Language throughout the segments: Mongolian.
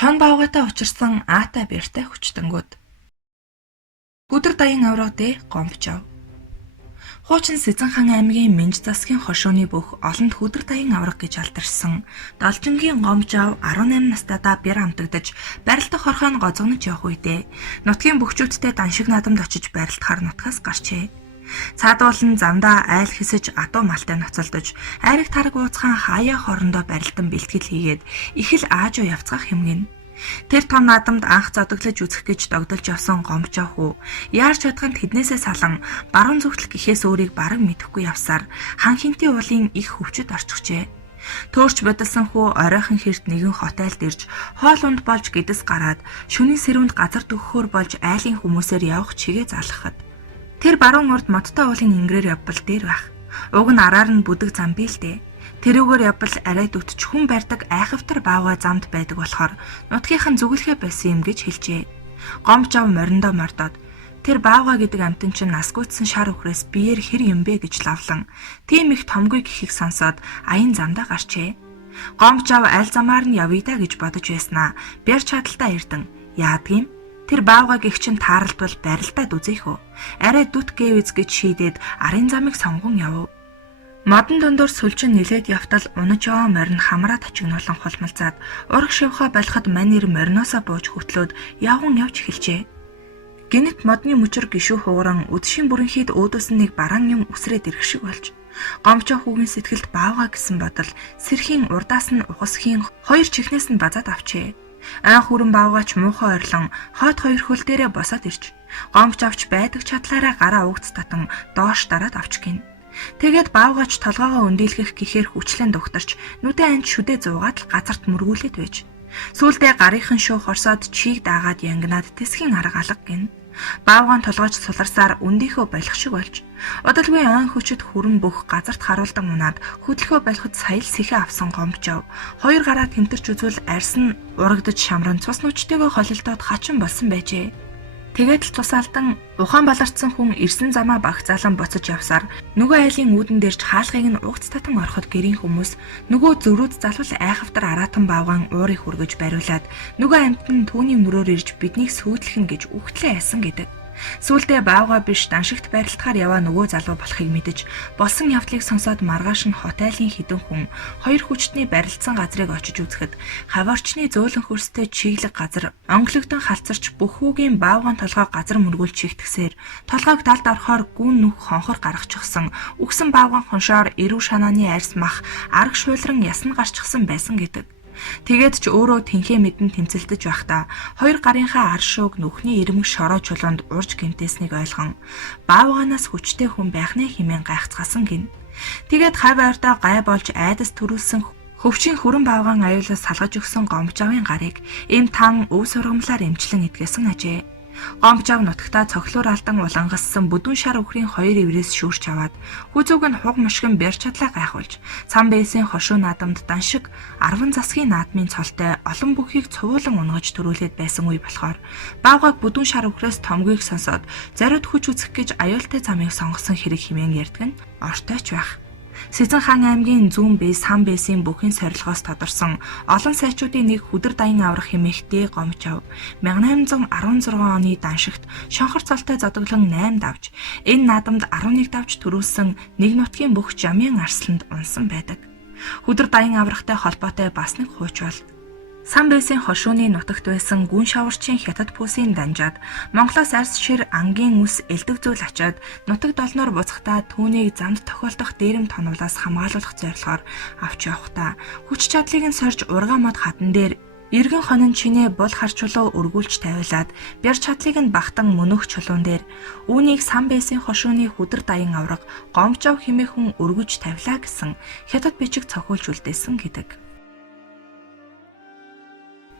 Чон баавгайтай учирсан аатай биертэй хүчтэнгүүд. Хүдэр даян авраг дэ гомбчав. Хуучин Сэзэнхан аймгийн Минж засгийн хошууны бүх олонд хүдэр даян авраг гэж алдаршсан Должингийн гомбчав 18 настайдаа бэр амтагдаж барилдах хорхойн гозгонож явах үедээ нутгийн бөхчүүдтэй даншиг наадамд очиж барилдахаар нутгаас гарчээ. Цаадуулан замдаа айл хэсэж адуу малтай ноцолдож айраг тараг ууцхан хаяа хорондоо барилдан бэлтгэл хийгээд их л аажуу явцгаах юмгин. Тэр том наадамд анх зодоглож үзэх гэж догдолж явсан гомбчоо хүү яарч чадханд тэднээсээ салан баруун зүгтэл гэхээс өөрийг бараг мэдэхгүй явсаар хан хинтийн уулын их хөвчөд орчихжээ. Төөрч бодолсон хүү оройхон хэрт нэгэн хотелд ирж хоол унд болж гэдэс гараад шөнийн сэрүүнд газар төгөхөөр болж айлын хүмүүсээр явах чигээ залгахад тэр баруун урд модтой уулын ингэрээр явбал дээр байх. Уг нь араар нь бүдэг зам бийлдэ. Тэрүүгээр явбал арай дүтч хүн барьдаг айхавтар баавга замд байдаг болохоор нутгийнхан зүгэлхэ байсан юм гэж хэлжээ. Гомбчав мориндоо мордоод тэр баавга гэдэг амтэн чинь насгүйдсэн шар үхрээс биеэр хэр юм бэ гэж лавлан тийм их томгүй гэхийг сонсоод аян замдаа гарчээ. Гомбчав аль замаар нь явъя да гэж бодож байснаа бэр чадалтаа эрдэн яадгийм тэр баавгаг их чин тааралдвал барилдаад үзээх үү. Арай дүт гээвэз гэж шийдээд арын замыг сонгон явв. Модон дундуур сүлжин нилээд явтал унаж яваа морин хамраа тачигнуулан холмолцаад ураг шивхаа болоход манер мориноосоо бууж хөтлөөд явган явж эхэлжээ. Гэнэт модны мөчөр гişүү хууран үдшийн бүрэнхийд өөдөөс нэг бараан юм үсрээд ирэх шиг болж гомчоо хүүгийн сэтгэлд баавга гэсэн бодол сэрхийн урдаас нь угасхийн хоёр чихнээс нь базаад авчээ. Айн хүрэн баавгач муухай ойрлон хойд хоёр хөл дээрээ босоод ирж гомч авч байдаг чадлаараа гараа угц татан доош дараад авч гин. Тэгээд баавгач толгоогоо өндийлгэх гэхээр хүчлэн дугтарч нүдэн анд шүдэ зуугаад л газарт мөргүүлээд байж. Сүүлдээ гарынхан шуух орсоод чийг даагаад янгнаад тэсхийн арга алга гин. Баавгаан толгойч суларсаар өндийнхөө болох шиг болж удалгүй айн хүчит хүрэн бүх газарт харуулдан унаад хөдөлгөө болоход сая л сэхэ авсан гомбчов хоёр гараа тэмтэрч үзвэл арьс нь урагдж шамран цус нүчтэйгөө холилдоод хачин болсон байжээ. Тэгээд л тусаалдан ухаан баларцсан хүн ирсэн замаа багцаалан буцаж явсаар нөгөө айлын үүдэн дээрч хаалгыг нь угц татан ороход гэрийн хүмүүс нөгөө зөрүүд залвал айхавтар араатан баавгаан уурыг хүргэж бариулаад нөгөө амьтан нь түүний мөрөөр ирж биднийг сүйдлэх гэж үхтлээ яасан гэдэг. Сүүлдээ баавга биш даншигт барилдахаар яваа нөгөө залуу болохыг мэдэж болсон явдлыг сонсоод маргааш нь хотелийн хідэн хүн хоёр хүчтний барилдсан газрыг очиж үзэхэд хаваарчны зөөлөн хөрстэй чиглэг газар онглогдон халцарч бүх хүүгийн баавгаан толгой газар мөргүүл чигтгсээр толгойг далд орохоор гүн нүх хонхор гаргачихсан үгсэн баавгаан хоншоор эрүү шанааны арьс мах арга шуйлран ясна гарчихсан байсан гэдэг. Тэгээд ч өөрөө тэнхээ мэдэн тэмцэлдэж байхдаа хоёр гарынхаа ар шууг нүхний ирмэг шороо чулуунд урж гэмтээснийг ойлгон баавгаанаас хүчтэй хүн байхны хэмээн гайхацгаасан гин. Тэгээд хав ойрдоо гай болж айдас төрүүлсэн хөвчийн хүрэн баавгаан аюулаас салгаж өгсөн гомбчавын гарыг эм тан өв сургамлаар эмчлэн идгээсэн ажээ. Гомбчав нутагтаа цохилуур алдан улангассан бүдүүн шар өхрийн хоёр иврээс шүүрч аваад хүзүүг нь хуг мушгин бэр чадлаа гайхуулж цам бэйсийн хошуу наадамд даншиг 10 засгийн наадмын цолтой олон бүхийг цувуулан унгаж төрүүлээд байсан үе болохоор баавгаг бүдүүн шар өхрөөс томгүйг сонсоод зориуд хүч үзэх гэж аюултай замыг сонгосон хэрэг хэмээн ярьдаг ньортойч байх. Сэзэнхан аймгийн зүүн бэйс хан бэйсийн бүхэн сорилгоос тодорсон олон сайчуудын нэг хүдэр даян аврах хэмээгтэй гомчов 1816 оны даншигт шонхор цолтой зодоглон 8 давж энэ наадамд 11 давж төрүүлсэн нэг нутгийн бүх жамын арсланд унсан байдаг. Хүдэр даян аврахтай холбоотой бас нэг хууч бол Сан бэйсийн хошууны нутагт байсан гүн шаварчийн хятад пүүсийн данжаад Монголоос арьс шир ангийн үс элдэг зүйл ачаад нутаг долноор буцахдаа түүнийг замд тохиолдох дээрэм тонуулаас хамгаалуулах зорилгоор авч явахдаа хүч чадлыг нь сорж ургаа мод хатан дээр эргэн хонин чинээ бол харчулуу өргүүлж тавиулаад бэр чадлыг нь багтан мөнөх чулуун дээр үүнийг сан бэйсийн хошууны хүдэр даян авраг гомчов хэмээх хүн өргөж тавилаа гэсэн хятад бичиг цохиулж үлдээсэн гэдэг.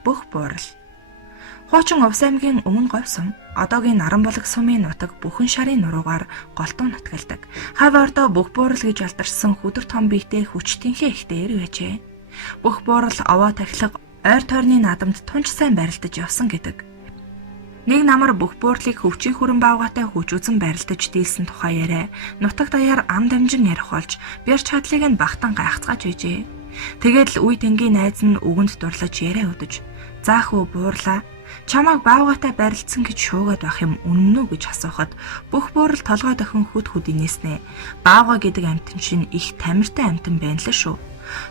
Бүх буурал. Хуучин Увс аймгийн өмнө говь сум, одоогийн Наранболог сумын нутаг бүхэн шарын нуруугаар голтон нутгалдаг. Хав ордоо бүх буурал гэж алдаршсан хүдэр том биетэй хүчтэнхээ ихтэй байжээ. Бүх буурал овоо тахилга ойр тойрны наадамд тунч сайн барилдаж явсан гэдэг. Нэг намар бүх буурлыг хөвчийн хүрэн баавгатай хүч үзэн барилдаж дийлсэн тухай яриа нутаг даяар ам дамжин ярих болж бэр чадлыг нь багтан гайхацгааж байжээ. Тэгээд л үе тэнгийн найз нь үгэнд дурлаж яриа өдөж "Заах уу буурлаа. Чамайг баавгаатай барилдсан гэж шуугаад байх юм үнэн үү гэж асуухад бүх буурал толгой дохин хөд инээснэ. Баавга гэдэг амьтан чинь их тамиртай амьтан байна л шүү.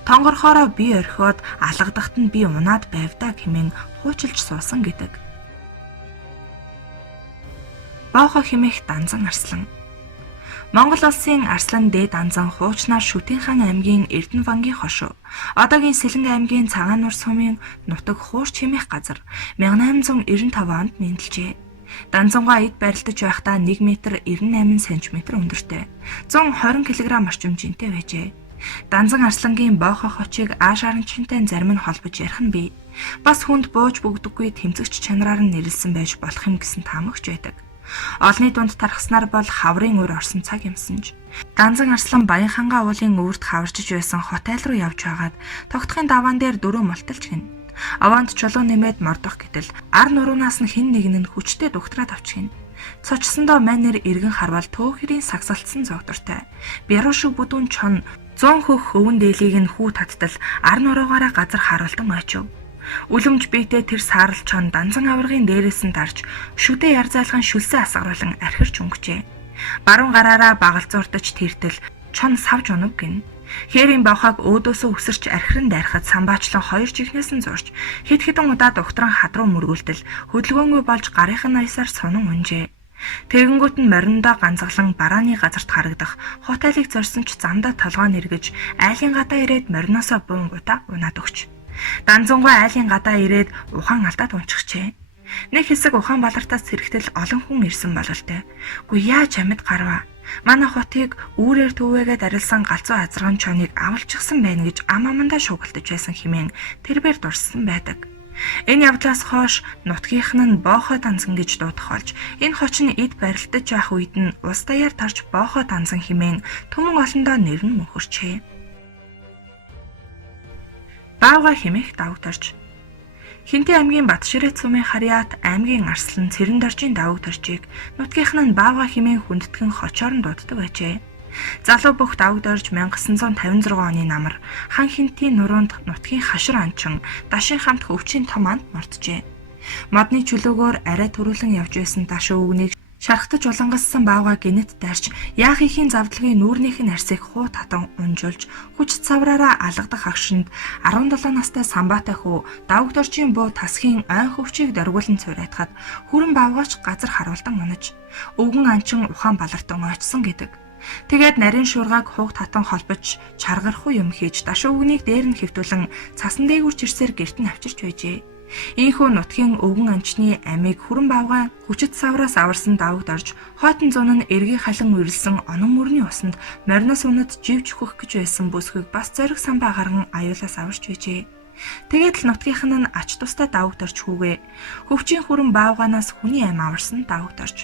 Тонгорхоороо би орхиод алгадахт нь би унаад байвдаа хэмээн хуучилж суусан" гэдэг. Баавга хэмээх Данзан арслан. Монгол улсын Арслан дээд Данзан хуучнаар Шүтэнхан аймгийн Эрдэнэвангийн хошуу. Одоогийн Сэлэнг аймгийн Цагааннуур сумын нутаг хуурч хэмээх газар 1895 онд мэндэлжээ. Данзангаа эд барилдаж байхдаа 1 м 98 см өндөртэй, 120 кг орчим жинтэй байжээ. Данзан арслангийн боохо хочийг ааш аранчинтай зарим нь холбож ярих нь бий. Бас хүнд бууж бүгдэггүй тэмцэгч чанараар нь нэрлсэн байж болох юм гэсэн таамагч байдаг. Олны дунд тархснаар бол хаврын үр орсон цаг юмсанж. Данзан арслан Баянхангаа уулын өвөрт хаварчиж байсан хотел руу явж байгаад тогтхын даваан дээр 4 мулталж гин. Аваанд чулуу нэмээд мордох гэтэл ар нуруунаас нь хэн нэг нь хүчтэй дугтраад авчихна. Цочсондоо манер эргэн харвал төөхрийн сагсалтсан зогдортой. Бяруу шиг бүдүүн чон 100 хөх өвөн дээлийг нь хүү таттал ар нуруугаараа газар харуулдан очив. Үлэмж биетэй тэр саарл чон Данзан аваргын дээрээс нь дарж шүдэ ярзаалган шүлсээ асгаруулan архирч өнгөчээ. Баруун гараараа багалзуурдаж тэртэл чон савж унав гин. Хээрийн бавхаг өөдөөсөө өсөрч архиран дайрахад самбаачлан 2 чихнээс нь зурж хэд хэдэн удаа докторын хад руу мөргүүлтэл хөдөлгөөнгүй болж гарынхан аясаар сунан унжээ. Тэгэнгүүт нь мориндоо ганцаглан барааны газарт харагдах хотелыг зорьсон ч замдаа толгоо нэргэж айлын гадаа ирээд мориноосоо буун гутаа унаад өгч. Данзангаа айлын гадаа ирээд ухаан алдаад унчихжээ. Нэг хэсэг ухаан балартаас сэрэгтэл олон хүн ирсэн бололтой. Гү яаж амьд гарваа. Манай хотыг үүрээр төвөөгээд арилсан галзуу азарган чоныг авалчихсан байна гэж ам амандаа шуугалтаж байсан хэмээн тэрбээр дурссан байдаг. Энэ явдлаас хойш нутгийнх нь боохо Данзан гэж дуудах болж энэ хоч нь эд барилдаж байх үед нь ус даяар тарж боохо Данзан хэмээн түмэн олондоо нэр нь мөнхөрчээ. Баавга хэмээх давагтарч. Хинтээ аймгийн Батширээ цүмийн Харьяат аймгийн Арслан Цэрэндоржийн давагтарчийг нутгийнх нь Баавга хэмээн хүндэтгэн хочоор нь дууддаг байжээ. Залуу бүх давагтарч 1956 оны намар хан Хинтийн нуруунд нутгийн хашир анчин дашин хамт өвчин том анд морджээ. Модны чөлөөгөөр арай төрүүлэн явж байсан дашин өвгнийг шархтаж улангассан Баавга гинэт дайрч яах ихийн завдлагын нүүрнийх нь арсыг хуу татан унжуулж хүч цавраараа алгадах агшинд 17 настай самбаатай хүү давагтарчийн буу тасхийн ой хөвчийг дөргүүлэн цурайтахад хүрэн Баавгаач газар харуулдан унаж өвгөн анчин ухаан балартан очсон гэдэг. Тэгээд нарийн шуургааг хууг татан холбож чаргархуу юм хийж дашин өвгнийг дээр нь хэвтүүлэн цасан дээгүрч ирсээр гэрт нь авчирч байжээ. Ийхүү нутгийн өвгөн анчны амийг хүрэн Баавга хүчит савраас аварсан давагт орж хойтон зун нь эргийн халан үрэлсэн онон мөрний усанд мориноос унад живж хөх гэж байсан бүсгийг бас зориг самбаа гарган аюулаас аварч байжээ. Тэгээд л нутгийнх нь ач тустай давагт орж хүүгээ. Хөвчийн хүрэн Баавганаас хүний ам аварсан давагт орж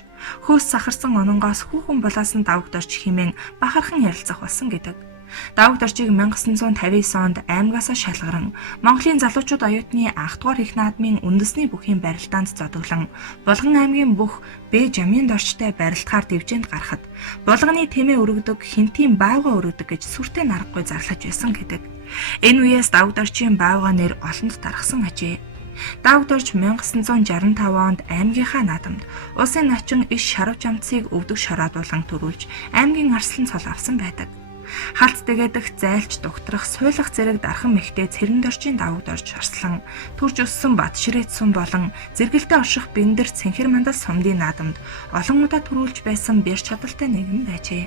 хөөс сахарсан ононгоос хүүхэн булаасан давагт орж химэн бахархан ярилцах болсон гэдэг. Давагтарчийг 1959 онд аймгаасаа шалгаран Монголын залуучууд оюутны анх дугаар их наадмын үндэсний бүхийн барилдаанд зодоглон Булган аймгийн бүх Б жамын дорчтой барилдахаар дэвжээнд гарахад булганы тэмээ өргөдөг Хинтийн Баавга өргөдөг гэж сүртэй наргагүй зарлаж байсан гэдэг. Энэ үеэс давагтарчийн Баавга нэр олонд тархсан ажээ. Давагтарч 1965 онд аймгийнхаа наадамд улсын начин иш шарав жамцыг өвдөг шороодуулан төрүүлж аймгийн арслан цол авсан байдаг. Халт дэгэдэх зайлч дугтрах суйлах зэрэг дархан мэгтэй Цэрэндоржийн давагтарч арслан төрж өссөн Батширээ цүм болон зэрэгэлдээ орших Бэндэр Цэнхэр мандал сумдын наадамд олон удаа төрүүлж байсан бэр чадалтай нэгэн байжээ.